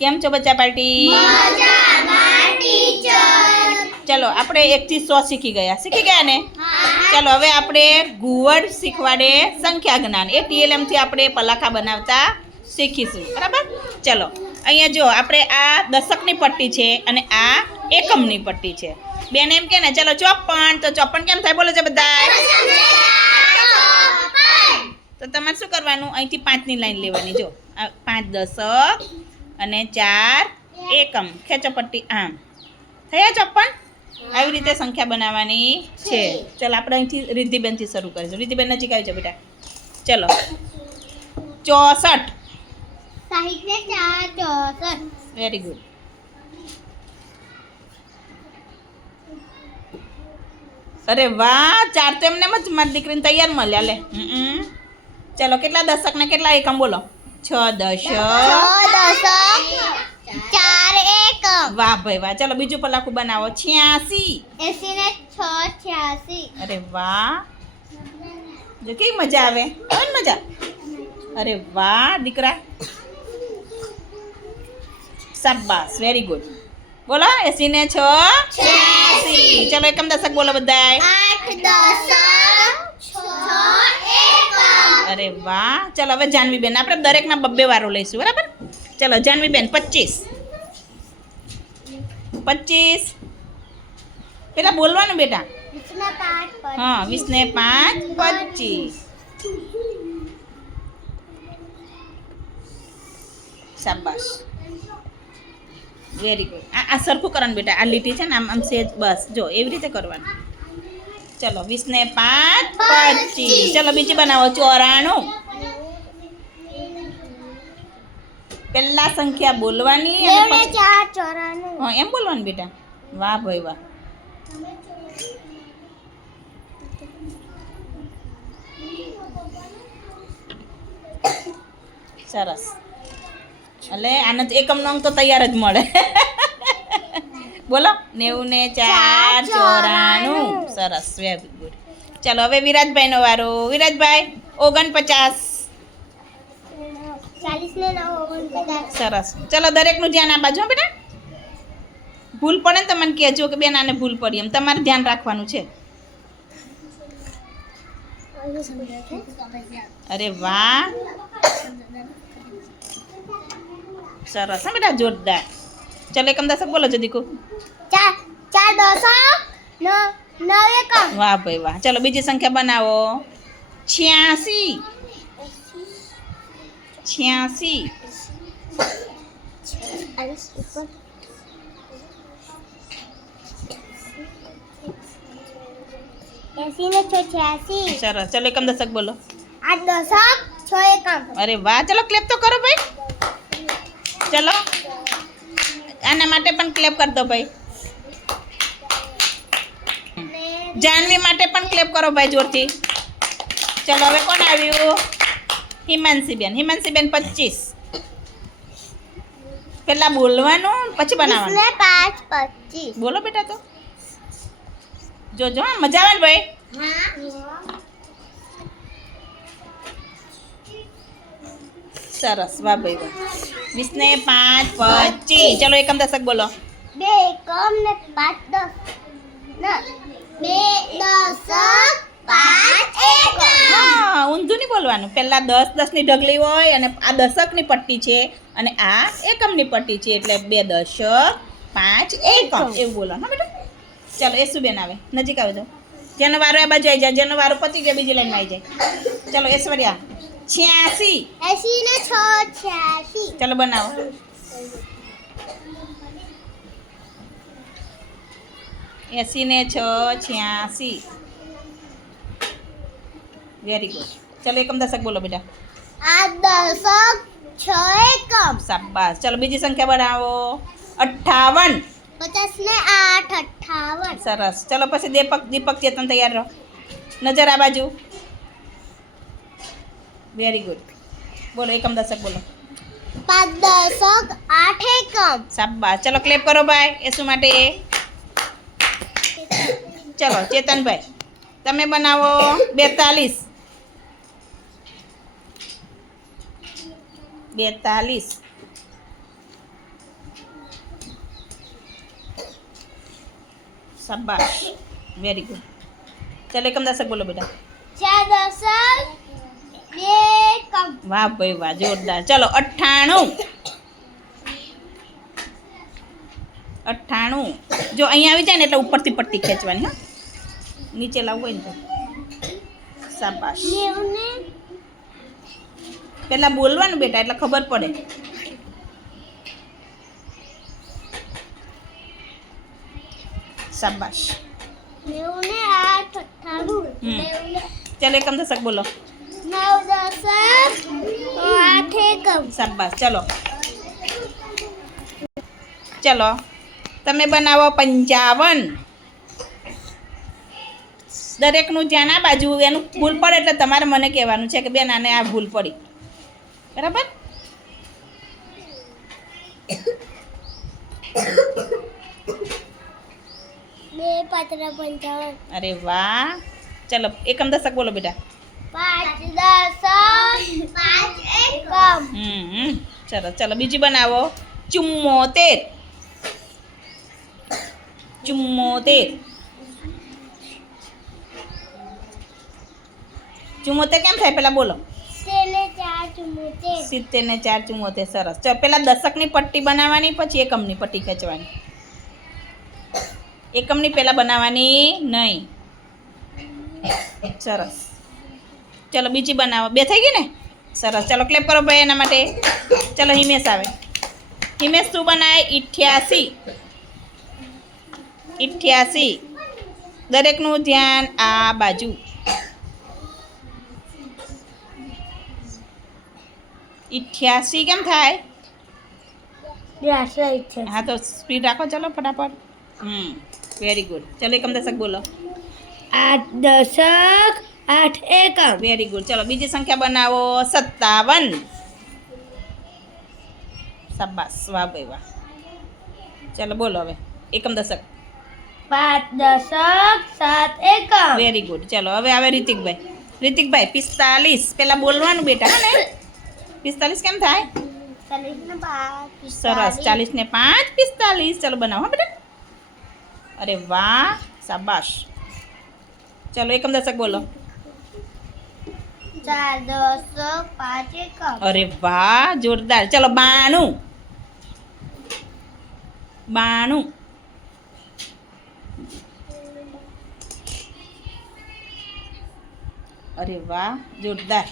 કેમ છો બચ્ચા પાર્ટી? મજામાં ટીચર. ચલો આપણે 1 થી 100 શીખી ગયા ને? ચલો હવે આપણે ઘુવડ શીખવાડે સંખ્યા જ્ઞાન એ TLM થી આપણે પલાખા બનાવતા શીખીશું, બરાબર? ચલો અહીંયા જો આપણે આ દશકની પટ્ટી છે અને આ એકમની પટ્ટી છે. બેન એમ કે ને ચલો 54, તો 54 કેમ થાય બોલો છે બધા? તો તમારે શું કરવાનું, અહીંથી 5ની લાઈન લેવાની. જો 5 દશક અને 4 એકમ, ખેંચો પટ્ટી આમ થયા 54. આવી રીતે સંખ્યા બનાવવાની છે. ચલો આપણે અહીંથી રિદ્ધિબેનથી શરૂ કરીશું. રિદ્ધિબેન નજીક આવી જાઓ બેટા. ચલો 64. 60 ને 4 64. Very good. અરે વાહ, 4 તો એમને જ મારી દીકરીને તૈયાર મળ્યા લે. ચલો કેટલા દશક ને કેટલા એકમ બોલો? 6 દશક 4 એકમ. વાહ ભાઈ વાહ. ચલો બીજું પલાખું બનાવો. 86. 80 ને 6 86. અરે વાહ, જો કેવી મજા આવે. આવે ને મજા? અરે વાહ દીકરા, શાબાશ, વેરી ગુડ. બોલો 80 ને 6 86. ચલો એકમ દશક બોલો બધાય. 8 દશક 6 એકમ. અરે વાહ. ચલો હવે જાનવીબેન, આપણે દરેકના બબ્બે વારો લઈશું, બરાબર? ચલો જાનવીબેન 25. 25 પેલા બોલવાનું બેટા. 20 ને 5 હા 20 ને 5 25. શાબાશ, વેરી ગુડ. આ સરખું કરવાનું બેટા. આ લીટી છે ને આમ આમ સેજ, બસ જો એવી રીતે કરવાનું. ચલો 20 ને 5 25. ચલો બીજી બનાવો 94. પહેલા સંખ્યા બોલવાની અને 9 ને પછી 4 94. હા એમ બોલવાનું બેટા. વાહ ભાઈ વાહ. સરસ. એટલે આને તો એકમનો અંક તો તૈયાર જ મળે. બોલો 90 ને 4 94. સરસ, વેરી ગુડ. ચાલો હવે વિરાજભાઈનો વારો. વિરાજભાઈ 49. 40 ને 9 49. સરસ. ચલો દરેકનું ધ્યાન આ બાજુ હો બેટા. ભૂલ પડે ને તો મને કહેજો કે બેન આને ભૂલ પડી, એમ તમારે ધ્યાન રાખવાનું છે. અરે વાહ, સરસ હા બેટા, જોરદાર. ચલો એકમ દશક બોલો છો દીકુ. 4 દશક 9 એકમ. વાહ ભાઈ વાહ. ચલો બીજી સંખ્યા બનાવો. 86. 86. 80 ને 6 86. સરસ. ચલો એકમ દશક બોલો. 8 દશક 6 એકમ. અરે વાહ. ચલો ક્લેપ તો કરો ભાઈ. ચલો આના માટે પણ ક્લેપ કરી દો ભાઈ. જાનવી માટે પણ ક્લેપ કરો ભાઈ જોરથી. ચલો હવે કોણ આવ્યું? હિમાંશીબેન. હિમાંશીબેન 25. પેલા બોલવાનું પછી 20 બનાવવાનું. ને 5 25. બોલો બેટા. તો જોજો હા, મજા આવે ને ભાઈ. સરસ, વાહ ભાઈ વાહ. 20 ને 5 25. ચલો એકમ દશક બોલો. 2 એકમ ને 5 દસ ના 2 દશક 5 એકમ. હા ઊંધું નહીં બોલવાનું. પહેલા 10 10ની ઢગલી હોય અને આ દશકની પટ્ટી છે અને આ એકમની પટ્ટી છે, એટલે 2 દશક 5 એકમ એવું બોલવાનું હા બેટા. ચાલો યશુબેન આવે, નજીક આવજો. જેનો વારો આ બાજુ આવી જાય, જેનો વારો પતી ગયો બીજી લાઈનમાં આવી જાય. ચલો ઐશ્વર્યા 86. 80 ને 6 86. ચલો બનાવો. 80 ને 6 86. Very good. ચલો એકમ દશક બોલો બેટા. 8 દશક 6 એકમ. શાબાશ. ચલો બીજી સંખ્યા બનાવો. 58. 50 ને 8 58. સરસ. ચલો પછી દીપક ચેતન તૈયાર રહો. નજર આ બાજુ. Very good. બોલો એકમ દશક બોલો. 5 દશક 8 એકમ. શાબાશ. ચલો ક્લેપ કરો ભાઈ એ શું માટે. ચલો ચેતનભાઈ તમે બનાવો. 42. 42. શાબાશ વેરી ગુડ ચાલો એકમ દશક બોલો બેટા 4 દશક 2 એકમ વાહ ભાઈ વાહ જોરદાર ચલો 98 98 જો અહીંયા આવી જાય ને એટલે ઉપરથી પટ્ટી ખેંચવાની હા નીચે લાવવું હોય ને તો શાબાશ 90 ને પહેલા બોલવાનું બેટા એટલે ખબર પડે શાબાશ 90 ને 8 98 હમ. 90 ચાલો એકમ દશક બોલો 9 દશક 8 એકમ શાબાશ ચલો ચલો તમે બનાવો 55 દરેકનું ધ્યાન આ બાજુ એનું ભૂલ પડે એટલે તમારે મને કહેવાનું છે કે બેન આને આ ભૂલ પડી બરાબર બે પાત્ર 55 અરે વાહ ચલો એકમ દશક બોલો બેટા 5 દશક 5 એકમ ચલો ચલો બીજી બનાવો 74 કેમ થાય પેલા બોલો 70 ને 4 74 સરસ ચલો પેલા દશકની પટ્ટી બનાવવાની પછી એકમની પટ્ટી ખેંચવાની એકમની પહેલા બનાવવાની નહીં સરસ ચલો બીજી બનાવો બે થઈ ગઈ ને સરસ ચલો ક્લેપ કરો ભાઈ એના માટે ચલો હિમેશ આવે હિમેશ શું બનાવે 88 દરેકનું ધ્યાન આ બાજુ 88 કેમ થાય હા તો સ્પીડ રાખો ચલો ફટાફટ વેરી ગુડ ચલો એકમ દશક બોલો 8 દશક 8 એકમ વેરી ગુડ ચલો બીજી સંખ્યા બનાવો 57 શાબાશ વાહ ભાઈ વાહ ચલો બોલો હવે એકમ દશક 5 દશક 7 એકમ વેરી ગુડ ચલો હવે આવે રિતિકભાઈ 45 પેલા બોલવાનું બેટા હા ને 45 કેમ થાય 40 ને 5 સરસ 40 ને 5 45 ચલો બનાવો હા બેટા અરે વાહ શાબાશ ચલો એકમ દશક બોલો 4 દશક 5 એકમ અરે વાહ જોરદાર ચલો 92 અરે વાહ જોરદાર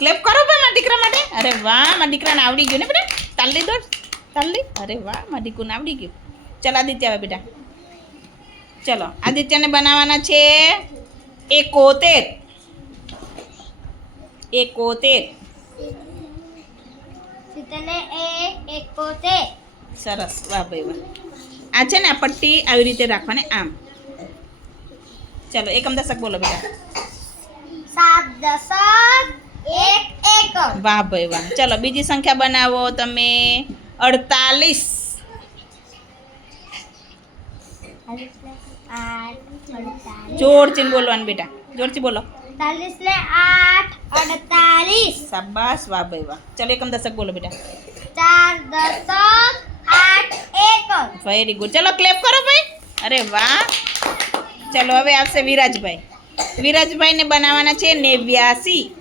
ક્લેપ કરો ભાઈ મારા દીકરા માટે અરે વાહ મારા દીકરાને આવડી ગયું ને બેટા તાલી દોડ તાલી અરે વાહ મારા દીકરાને આવડી ગયું ચલો આદિત્ય આવે બેટા ચલો આદિત્યને બનાવવાના છે 71 સિત્તેરને 71 સરસ વાહ ભાઈ વાહ આ છે ને આ પટ્ટી આવી રીતે રાખવાની આમ ચલો એકમ દશક બોલો બેટા 7 દશક 1 એકમ વાહ ભાઈ વાહ ચલો બીજી સંખ્યા બનાવો તમે 48 જોરથી બોલવાનું બેટા જોરથી બોલો 40 ને 8 48 શાબાશ વાહ ભાઈ વાહ ચલો એકમ દશક બોલો બેટા 4 દશક 8 એકમ વેરી ગુડ ચલો ક્લેપ કરો ભાઈ અરે વાહ ચલો હવે આવશે વિરાજભાઈને બનાવવાના છે 89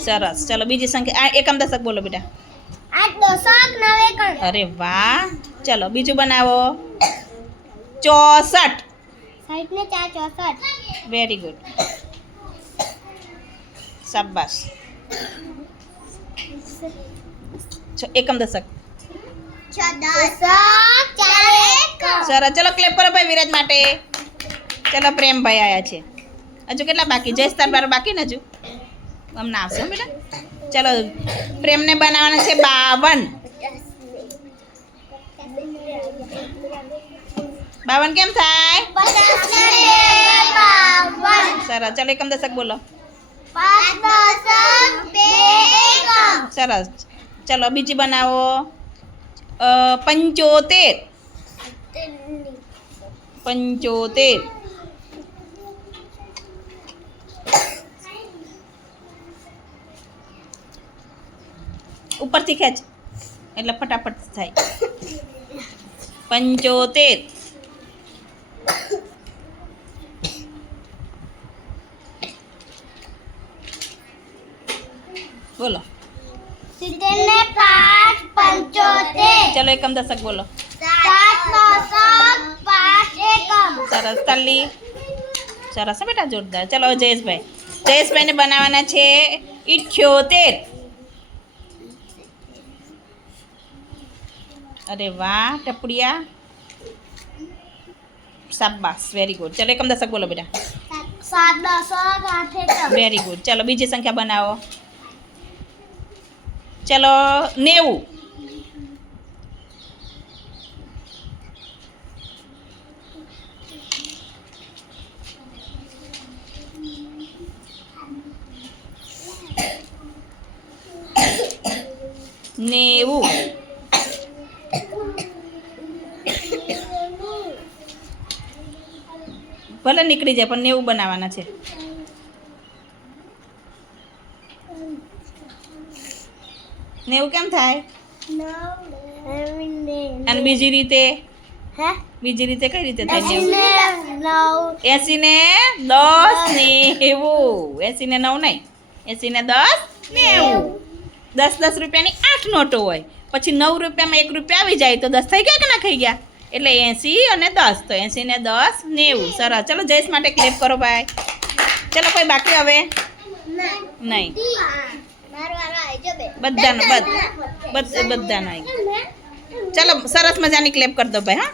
સરસ ચલો બીજી સંખ્યા એકમ દશક બોલો બેટા 8 દશક 9 એકમ અરે વાહ ચલો બીજું બનાવો 64 60 ને 4 64 વેરી ગુડ શાબાશ એકમ દશક 6 દશક 4 એકમ સરસ ચલો ક્લેપ કરો ભાઈ વિરાજ માટે ચલો પ્રેમભાઈ આવ્યા છે હજુ કેટલા બાકી જયસ્તાર બાર બાકી ને હજુ અમને આવશે હો બેટા ચલો પ્રેમને બનાવવાના છે 52 કેમ થાય 50 ને 52 સરસ ચલો એકમ દશક બોલો 5 દશક 2 એકમ સરસ ચલો બીજી બનાવો 75 ઉપરથી ખેંચ એટલે ફટાફટ થાય 75 બોલો 70 ને 5 75 ચલો એકમ દશક બોલો 7 દશક 5 એકમ સરસ તાલી સરસ હો બેટા જોરદાર ચલો હવે જયેશભાઈને બનાવવાના છે 78 અરે વાહ ટપડિયા શાબાશ વેરી ગુડ ચલો એકમ દશક બોલો બેટા 7 દશક 8 એકમ વેરી ગુડ ચલો બીજી સંખ્યા બનાવો ચલો 90 ભલે નીકળી જાય પણ 90 બનાવવાના છે નેવું કેમ થાય અને બીજી રીતે કઈ રીતે થાય 80 ને 10 90 80 ને 9 નહીં 80 ને 10 90 10 રૂપિયાની 8 નોટો હોય પછી 9 રૂપિયામાં 1 રૂપિયા આવી જાય તો 10 થઈ ગયા કે ના થઈ ગયા એટલે 80 અને 10 તો 80 ને 10 90 સરસ ચલો જયેશ માટે ક્લેપ કરો ભાઈ ચલો કોઈ બાકી હવે નહીં બધાનો આવી ચલો સરસ મજાની ક્લેપ કરી દો ભાઈ હા